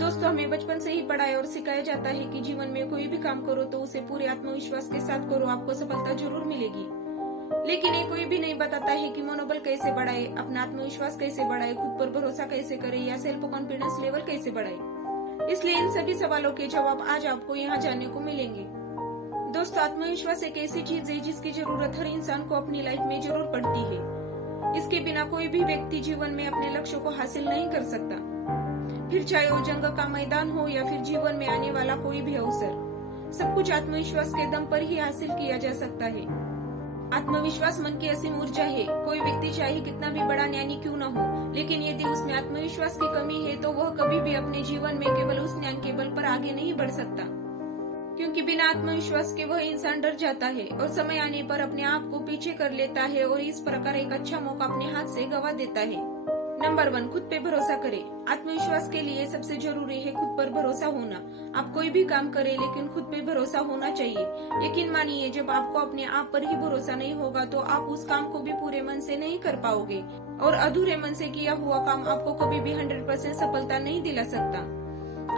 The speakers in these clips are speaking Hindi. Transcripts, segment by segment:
दोस्तों, हमें बचपन से ही पढ़ाया और सिखाया जाता है कि जीवन में कोई भी काम करो तो उसे पूरे आत्मविश्वास के साथ करो, आपको सफलता जरूर मिलेगी। लेकिन ये कोई भी नहीं बताता है कि मनोबल कैसे बढ़ाए, अपना आत्मविश्वास कैसे बढ़ाए, खुद पर भरोसा कैसे करे या सेल्फ कॉन्फिडेंस लेवल कैसे बढ़ाए। इसलिए इन सभी सवालों के जवाब आज आपको यहाँ जानने को मिलेंगे। दोस्तों, आत्मविश्वास एक ऐसी चीज है जिसकी जरूरत हर इंसान को अपनी लाइफ में जरूर पड़ती है। इसके बिना कोई भी व्यक्ति जीवन में अपने लक्ष्य को हासिल नहीं कर सकता, फिर चाहे वो जंग का मैदान हो या फिर जीवन में आने वाला कोई भी अवसर। सब कुछ आत्मविश्वास के दम पर ही हासिल किया जा सकता है। आत्मविश्वास मन की असीम ऊर्जा है। कोई व्यक्ति चाहे कितना भी बड़ा ज्ञानी क्यों न हो, लेकिन यदि उसमें आत्मविश्वास की कमी है तो वह कभी भी अपने जीवन में केवल उस ज्ञान के बल पर आगे नहीं बढ़ सकता, क्योंकि बिना आत्मविश्वास के वह इंसान डर जाता है और समय आने पर अपने आप को पीछे कर लेता है और इस प्रकार एक अच्छा मौका अपने हाथ से गवा देता है। नंबर 1, खुद पे भरोसा करें। आत्मविश्वास के लिए सबसे जरूरी है खुद पर भरोसा होना। आप कोई भी काम करें लेकिन खुद पे भरोसा होना चाहिए। यकीन मानिए, जब आपको अपने आप पर ही भरोसा नहीं होगा तो आप उस काम को भी पूरे मन से नहीं कर पाओगे और अधूरे मन से किया हुआ काम आपको कभी भी 100% सफलता नहीं दिला सकता।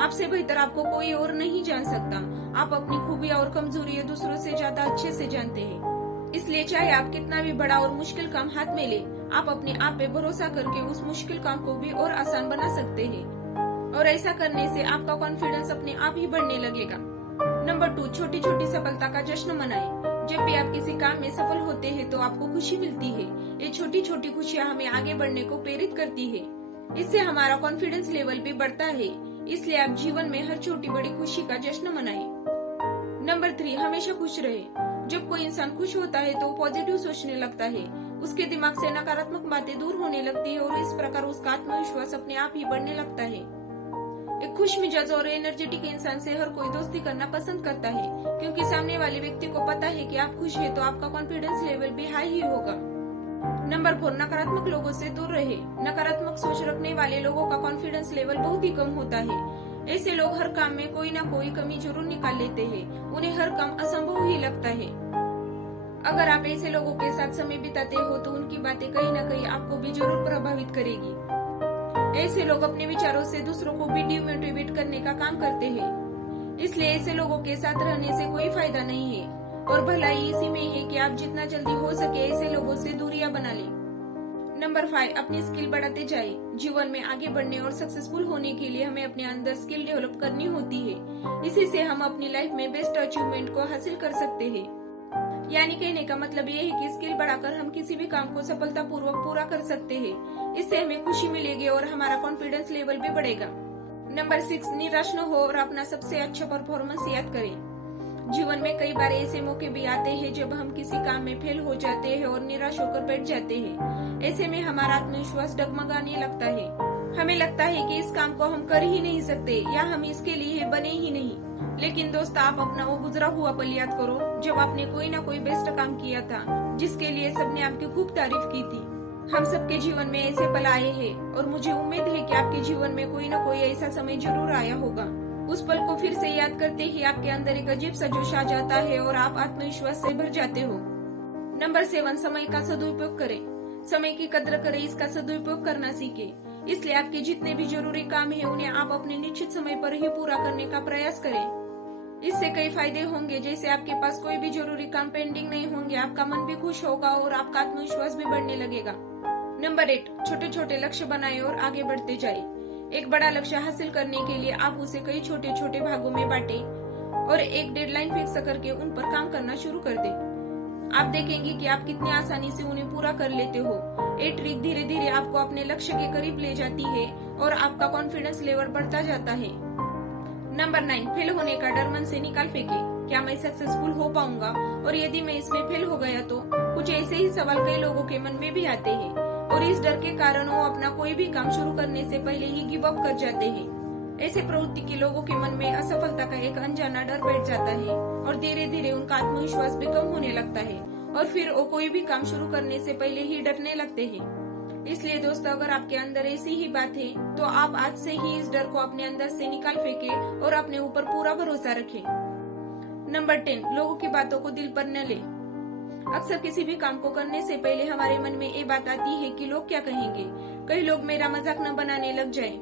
आपसे बेहतर आपको कोई और नहीं जान सकता। आप अपनी खूबियां और कमजोरियां दूसरों से ज्यादा अच्छे से जानते हैं। इसलिए चाहे आप कितना भी बड़ा और मुश्किल काम हाथ में ले, आप अपने आप पे भरोसा करके उस मुश्किल काम को भी और आसान बना सकते हैं और ऐसा करने से आपका कॉन्फिडेंस अपने आप ही बढ़ने लगेगा। नंबर 2, छोटी छोटी सफलता का जश्न मनाएं। जब भी आप किसी काम में सफल होते हैं तो आपको खुशी मिलती है। ये छोटी छोटी खुशियां हमें आगे बढ़ने को प्रेरित करती है। इससे हमारा कॉन्फिडेंस लेवल भी बढ़ता है। इसलिए आप जीवन में हर छोटी बड़ी खुशी का जश्न मनाएं। नंबर 3, हमेशा खुश रहे। जब कोई इंसान खुश होता है तो पॉजिटिव सोचने लगता है, उसके दिमाग से नकारात्मक बातें दूर होने लगती है और इस प्रकार उसका आत्मविश्वास अपने आप ही बढ़ने लगता है। एक खुश मिजाज और एनर्जेटिक इंसान से हर कोई दोस्ती करना पसंद करता है, क्योंकि सामने वाले व्यक्ति को पता है कि आप खुश हैं तो आपका कॉन्फिडेंस लेवल भी हाई ही होगा। नंबर 4, नकारात्मक लोगों से दूर रहे। नकारात्मक सोच रखने वाले लोगों का कॉन्फिडेंस लेवल बहुत ही कम होता है। ऐसे लोग हर काम में कोई ना कोई कमी जरूर निकाल लेते हैं। उन्हें हर काम असंभव ही लगता है। अगर आप ऐसे लोगों के साथ समय बिताते हो तो उनकी बातें कहीं ना कहीं आपको भी जरूर प्रभावित करेगी। ऐसे लोग अपने विचारों से दूसरों को भी डिमोटिवेट करने का काम करते हैं। इसलिए ऐसे लोगों के साथ रहने से कोई फायदा नहीं है और भलाई इसी में है कि आप जितना जल्दी हो सके ऐसे लोगों से दूरियां बना लें। नंबर 5, अपनी स्किल बढ़ाते जाए। जीवन में आगे बढ़ने और सक्सेसफुल होने के लिए हमें अपने अंदर स्किल डेवलप करनी होती है। इसी से हम अपनी लाइफ में बेस्ट अचीवमेंट को हासिल कर सकते हैं। यानी कहने का मतलब ये है कि स्किल बढ़ाकर हम किसी भी काम को सफलतापूर्वक पूरा कर सकते हैं। इससे हमें खुशी मिलेगी और हमारा कॉन्फिडेंस लेवल भी बढ़ेगा। नंबर 6, निराश न हो और अपना सबसे अच्छा परफॉर्मेंस याद करें। जीवन में कई बार ऐसे मौके भी आते हैं जब हम किसी काम में फेल हो जाते हैं और निराश होकर बैठ जाते हैं। ऐसे में हमारा आत्मविश्वास डगमगाने लगता है। हमें लगता है कि इस काम को हम कर ही नहीं सकते या हम इसके लिए बने ही नहीं। लेकिन दोस्त, आप अपना वो गुजरा हुआ पल याद करो जब आपने कोई ना कोई बेस्ट काम किया था, जिसके लिए सबने आपकी खूब तारीफ की थी। हम सबके जीवन में ऐसे पल आए हैं और मुझे उम्मीद है कि आपके जीवन में कोई ना कोई ऐसा समय जरूर आया होगा। उस पल को फिर से याद करते ही आपके अंदर एक अजीब सा जोश आ जाता है और आप आत्मविश्वास से भर जाते हो। नंबर 7, समय का सदुपयोग करें। समय की कद्र करें, इसका सदुपयोग करना सीखें। इसलिए आपके जितने भी जरूरी काम है उन्हें आप अपने निश्चित समय पर ही पूरा करने का प्रयास करें। इससे कई फायदे होंगे, जैसे आपके पास कोई भी जरूरी काम पेंडिंग नहीं होंगे, आपका मन भी खुश होगा और आपका आत्मविश्वास भी बढ़ने लगेगा। नंबर 8, छोटे छोटे लक्ष्य बनाएं और आगे बढ़ते जाएं। एक बड़ा लक्ष्य हासिल करने के लिए आप उसे कई छोटे छोटे भागों में बांटें और एक डेडलाइन फिक्स करके उन पर काम करना शुरू कर दें। आप देखेंगे कि आप कितनी आसानी से उन्हें पूरा कर लेते हो। ये ट्रिक धीरे धीरे आपको अपने लक्ष्य के करीब ले जाती है और आपका कॉन्फिडेंस लेवल बढ़ता जाता है। नंबर 9, फेल होने का डर मन से निकाल फेंके। क्या मैं सक्सेसफुल हो पाऊंगा और यदि मैं इसमें फेल हो गया तो? कुछ ऐसे ही सवाल कई लोगों के मन में भी आते हैं और इस डर के कारण वो अपना कोई भी काम शुरू करने से पहले ही गिव अप कर जाते हैं। ऐसे प्रवृत्ति के लोगों के मन में असफलता का एक अनजाना डर बैठ जाता है और धीरे धीरे उनका आत्मविश्वास भी कम होने लगता है और फिर वो कोई भी काम शुरू करने से पहले ही डरने लगते हैं। इसलिए दोस्तों, अगर आपके अंदर ऐसी ही बात है तो आप आज से ही इस डर को अपने अंदर से निकाल फेंके और अपने ऊपर पूरा भरोसा रखें। नंबर 10, लोगों की बातों को दिल पर न ले। अक्सर किसी भी काम को करने से पहले हमारे मन में ये बात आती है कि लोग क्या कहेंगे, कई लोग मेरा मजाक न बनाने लग जाएं।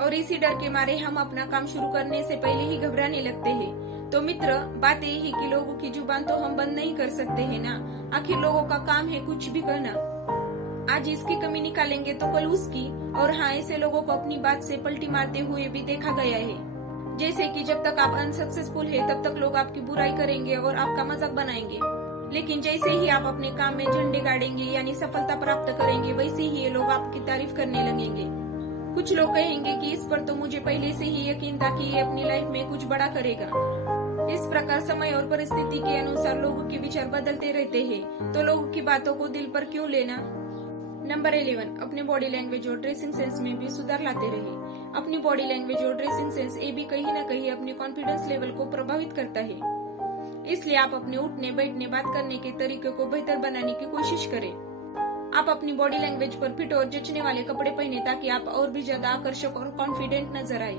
और इसी डर के मारे हम अपना काम शुरू करने से पहले ही घबराने लगते हैं। तो मित्र, बात यही है कि लोगों की जुबान तो हम बंद नहीं कर सकते हैं ना। आखिर लोगों का काम है कुछ भी कहना। आज इसकी कमी निकालेंगे तो कल उसकी। और हाँ, ऐसे लोगों को अपनी बात से पलटी मारते हुए भी देखा गया है। जैसे कि जब तक आप अनसक्सेसफुल है तब तक लोग आपकी बुराई करेंगे और आपका मजाक बनाएंगे, लेकिन जैसे ही आप अपने काम में झंडे गाड़ेंगे यानी सफलता प्राप्त करेंगे, वैसे ही ये लोग आपकी तारीफ करने लगेंगे। कुछ लोग कहेंगे कि इस पर तो मुझे पहले से ही यकीन था कि ये अपनी लाइफ में कुछ बड़ा करेगा। इस प्रकार समय और परिस्थिति के अनुसार लोगों के विचार बदलते रहते हैं, तो लोगों की बातों को दिल पर क्यों लेना। नंबर 11, अपने बॉडी लैंग्वेज और ड्रेसिंग सेंस में भी सुधार लाते रहे। अपनी बॉडी लैंग्वेज और ड्रेसिंग सेंस ये भी कहीं न कहीं अपने कॉन्फिडेंस लेवल को प्रभावित करता है। इसलिए आप अपने उठने, बैठने, बात करने के तरीके को बेहतर बनाने की कोशिश करें। आप अपनी बॉडी लैंग्वेज पर फिट और जचने वाले कपड़े पहने ताकि आप और भी ज्यादा आकर्षक और कॉन्फिडेंट नजर आए।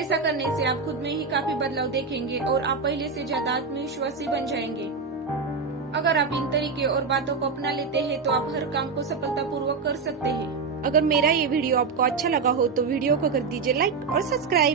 ऐसा करने से आप खुद में ही काफी बदलाव देखेंगे और आप पहले से ज्यादा आत्मविश्वासी बन जाएंगे। अगर आप इन तरीके और बातों को अपना लेते हैं तो आप हर काम को सफलतापूर्वक कर सकते हैं। अगर मेरा ये वीडियो आपको अच्छा लगा हो तो वीडियो को कर दीजिए लाइक और सब्सक्राइब।